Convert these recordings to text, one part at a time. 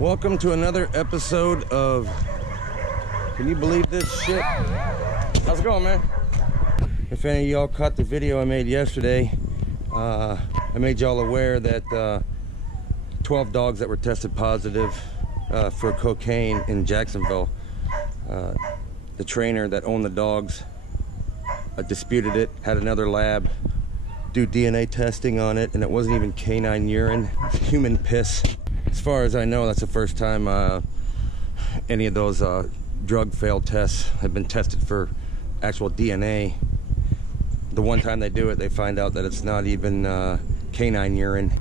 Welcome to another episode of, can you believe this shit? How's it going, man? If any of y'all caught the video I made yesterday, I made y'all aware that 12 dogs that were tested positive for cocaine in Jacksonville. The trainer that owned the dogs disputed it, had another lab do DNA testing on it, and it wasn't even canine urine, human piss. As far as I know, that's the first time any of those drug failed tests have been tested for actual DNA. The one time they do it, they find out that it's not even canine urine.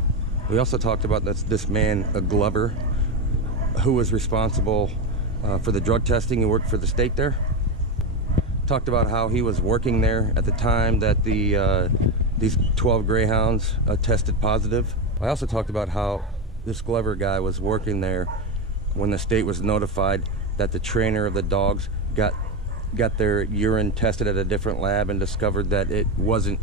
We also talked about this man, a Glover, who was responsible for the drug testing. He worked for the state there. Talked about how he was working there at the time that these 12 greyhounds tested positive. I also talked about how this Glover guy was working there when the state was notified that the trainer of the dogs got their urine tested at a different lab and discovered that it wasn't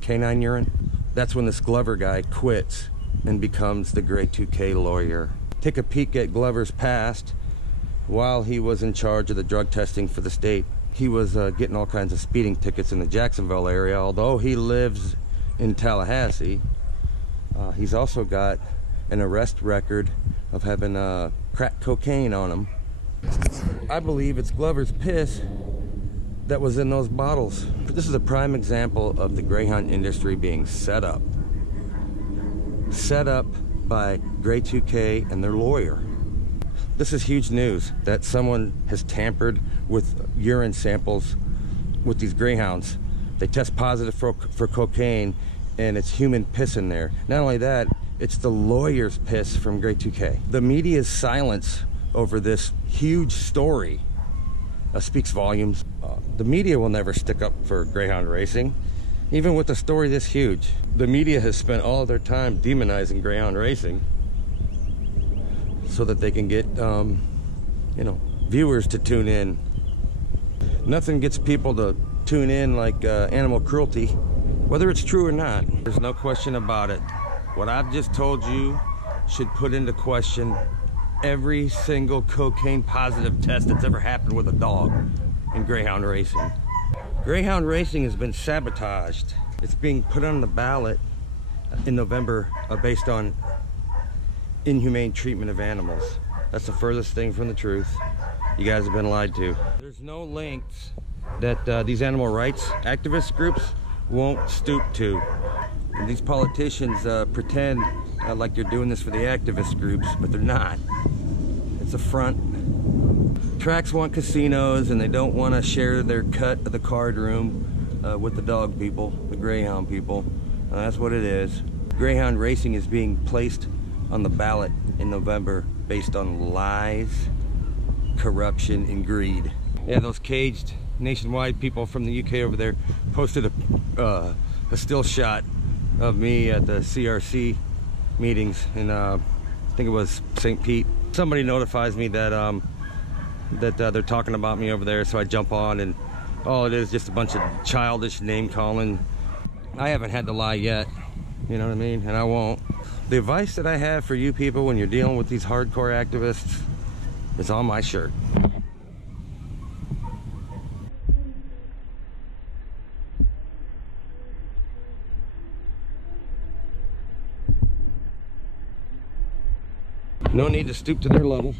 canine urine. That's when this Glover guy quits and becomes the Grade 2K lawyer. Take a peek at Glover's past. While he was in charge of the drug testing for the state, he was getting all kinds of speeding tickets in the Jacksonville area. Although he lives in Tallahassee, he's also got an arrest record of having crack cocaine on him. I believe it's Glover's piss that was in those bottles. This is a prime example of the greyhound industry being set up by Grade 2K and their lawyer. This is huge news that someone has tampered with urine samples with these greyhounds. They test positive for cocaine, and it's human piss in there. Not only that, it's the lawyer's piss from Grade 2K. The media's silence over this huge story speaks volumes. The media will never stick up for greyhound racing, even with a story this huge. The media has spent all of their time demonizing greyhound racing so that they can get, viewers to tune in. Nothing gets people to tune in like animal cruelty, whether it's true or not. There's no question about it. What I've just told you should put into question every single cocaine positive test that's ever happened with a dog in greyhound racing. Greyhound racing has been sabotaged. It's being put on the ballot in November based on inhumane treatment of animals. That's the furthest thing from the truth. You guys have been lied to. There's no lengths that these animal rights activist groups won't stoop to. And these politicians pretend like they're doing this for the activist groups, but they're not. It's a front. Tracks want casinos, and they don't want to share their cut of the card room with the dog people, the greyhound people. That's what it is. Greyhound racing is being placed on the ballot in November based on lies, corruption, and greed. Yeah, those caged nationwide people from the UK over there posted a still shot of me at the CRC meetings in I think it was St. Pete. Somebody notifies me that they're talking about me over there, so I jump on, and all it is just a bunch of childish name calling. I haven't had to lie yet, you know what I mean, and I won't. The advice that I have for you people when you're dealing with these hardcore activists is on my shirt. No need to stoop to their level.